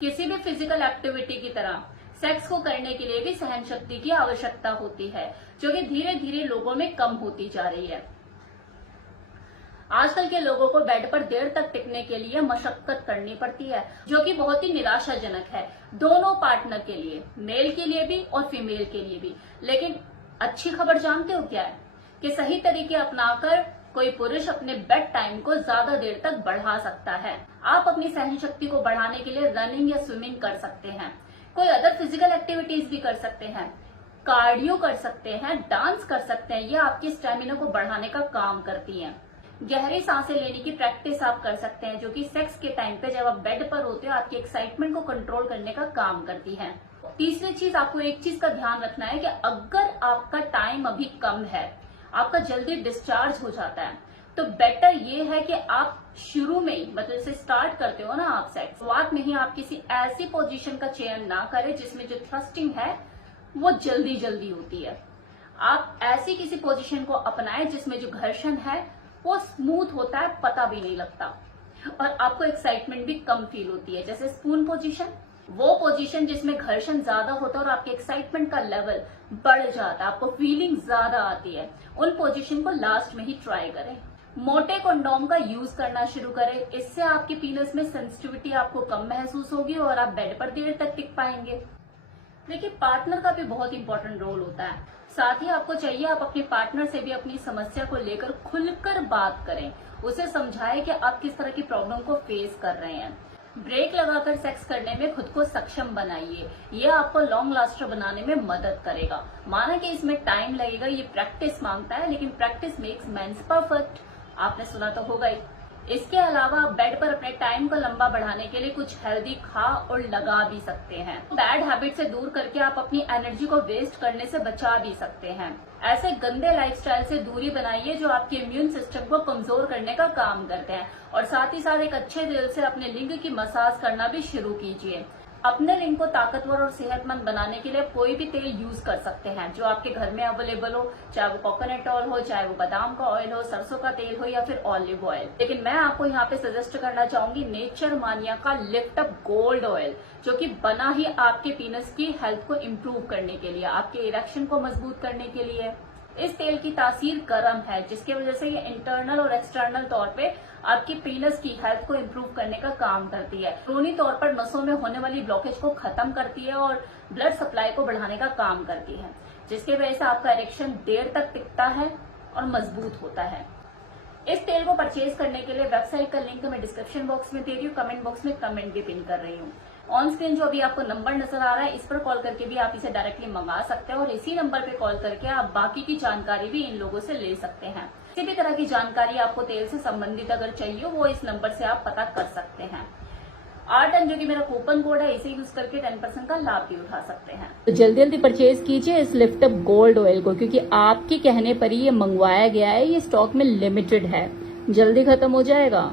किसी भी physical activity की तरह सेक्स को करने के लिए भी सहन शक्ति की आवश्यकता होती है, जो कि धीरे धीरे लोगों में कम होती जा रही है। आजकल के लोगों को बेड पर देर तक टिकने के लिए मशक्कत करनी पड़ती है, जो कि बहुत ही निराशाजनक है दोनों पार्टनर के लिए, मेल के लिए भी और फीमेल के लिए भी। लेकिन अच्छी खबर जानते हो क्या है कि सही तरीके अपनाकर कोई पुरुष अपने बेड टाइम को ज्यादा देर तक बढ़ा सकता है। आप अपनी सहन शक्ति को बढ़ाने के लिए रनिंग या स्विमिंग कर सकते हैं, कोई अदर फिजिकल एक्टिविटीज भी कर सकते हैं, कार्डियो कर सकते हैं, डांस कर सकते हैं। ये आपकी स्टेमिना को बढ़ाने का काम करती हैं। गहरी सांसें लेने की प्रैक्टिस आप कर सकते हैं, जो कि सेक्स के टाइम पे जब आप बेड पर होते हो आपकी एक्साइटमेंट को कंट्रोल करने का काम करती है। तीसरी चीज, आपको एक चीज का ध्यान रखना है कि अगर आपका टाइम अभी कम है, आपका जल्दी डिस्चार्ज हो जाता है, तो बेटर ये है कि आप शुरू में ही, मतलब जैसे स्टार्ट करते हो ना आप सेक्स, शुरुआत में ही आप किसी ऐसी पोजीशन का चयन ना करें जिसमें जो थ्रस्टिंग है वो जल्दी जल्दी होती है। आप ऐसी किसी पोजीशन को अपनाएं जिसमें जो घर्षण है वो स्मूथ होता है, पता भी नहीं लगता, और आपको एक्साइटमेंट भी कम फील होती है। जैसे स्पून पोजीशन, वो पोजीशन जिसमें घर्षण ज्यादा होता है और आपके एक्साइटमेंट का लेवल बढ़ जाता है, आपको फीलिंग ज्यादा आती है, उन पोजीशन को लास्ट में ही ट्राई करें। मोटे कंडोम का यूज करना शुरू करें, इससे आपके पीनस में सेंसिटिविटी आपको कम महसूस होगी और आप बेड पर देर तक टिक पाएंगे। देखिए, पार्टनर का भी बहुत इंपॉर्टेंट रोल होता है। साथ ही आपको चाहिए आप अपने पार्टनर से भी अपनी समस्या को लेकर खुलकर बात करें, उसे समझाएं कि आप किस तरह की प्रॉब्लम को फेस कर रहे हैं। ब्रेक लगाकर सेक्स करने में खुद को सक्षम बनाइए, ये आपको लॉन्ग लास्टर बनाने में मदद करेगा। माना कि इसमें टाइम लगेगा, ये प्रैक्टिस मांगता है, लेकिन प्रैक्टिस मेक्स मैन परफेक्ट, आपने सुना तो होगा ही। इसके अलावा आप बेड पर अपने टाइम को लंबा बढ़ाने के लिए कुछ हेल्दी खा और लगा भी सकते हैं। बैड हैबिट से दूर करके आप अपनी एनर्जी को वेस्ट करने से बचा भी सकते हैं। ऐसे गंदे लाइफस्टाइल से दूरी बनाइए जो आपके इम्यून सिस्टम को कमजोर करने का काम करते हैं, और साथ ही साथ एक अच्छे दिल से अपने लिंग की मसाज करना भी शुरू कीजिए। अपने लिंग को ताकतवर और सेहतमंद बनाने के लिए कोई भी तेल यूज कर सकते हैं जो आपके घर में अवेलेबल हो, चाहे वो कोकोनट ऑयल हो, चाहे वो बादाम का ऑयल हो, सरसों का तेल हो या फिर ऑलिव ऑयल। लेकिन मैं आपको यहाँ पे सजेस्ट करना चाहूंगी नेचर मानिया का लिफ्ट अप गोल्ड ऑयल, जो कि बना ही आपके पीनस की हेल्थ को इम्प्रूव करने के लिए, आपके इरेक्शन को मजबूत करने के लिए। इस तेल की तासीर गर्म है, जिसकी वजह से ये इंटरनल और एक्सटर्नल तौर पे आपकी पीनस की हेल्थ को इम्प्रूव करने का काम करती है। अंदरूनी तौर पर नसों में होने वाली ब्लॉकेज को खत्म करती है और ब्लड सप्लाई को बढ़ाने का काम करती है, जिसकी वजह से आपका इरेक्शन देर तक टिकता है और मजबूत होता है। इस तेल को परचेज करने के लिए वेबसाइट का लिंक मैं डिस्क्रिप्शन बॉक्स में दे रही हूँ, कमेंट बॉक्स में कमेंट भी पिन कर रही हूँ। ऑन स्क्रीन जो अभी आपको नंबर नजर आ रहा है, इस पर कॉल करके भी आप इसे डायरेक्टली मंगा सकते हैं, और इसी नंबर पे कॉल करके आप बाकी की जानकारी भी इन लोगों से ले सकते हैं। किसी भी तरह की जानकारी आपको तेल से संबंधित अगर चाहिए, वो इस नंबर से आप पता कर सकते हैं। R10 जो कि मेरा कूपन कोड है, इसे यूज करके 10% का लाभ भी उठा सकते हैं। तो जल्दी जल्दी परचेज कीजिए इस लिफ्ट अप गोल्ड ऑयल को, क्योंकि आपके कहने पर ही ये मंगवाया गया है, ये स्टॉक में लिमिटेड है, जल्दी खत्म हो जाएगा।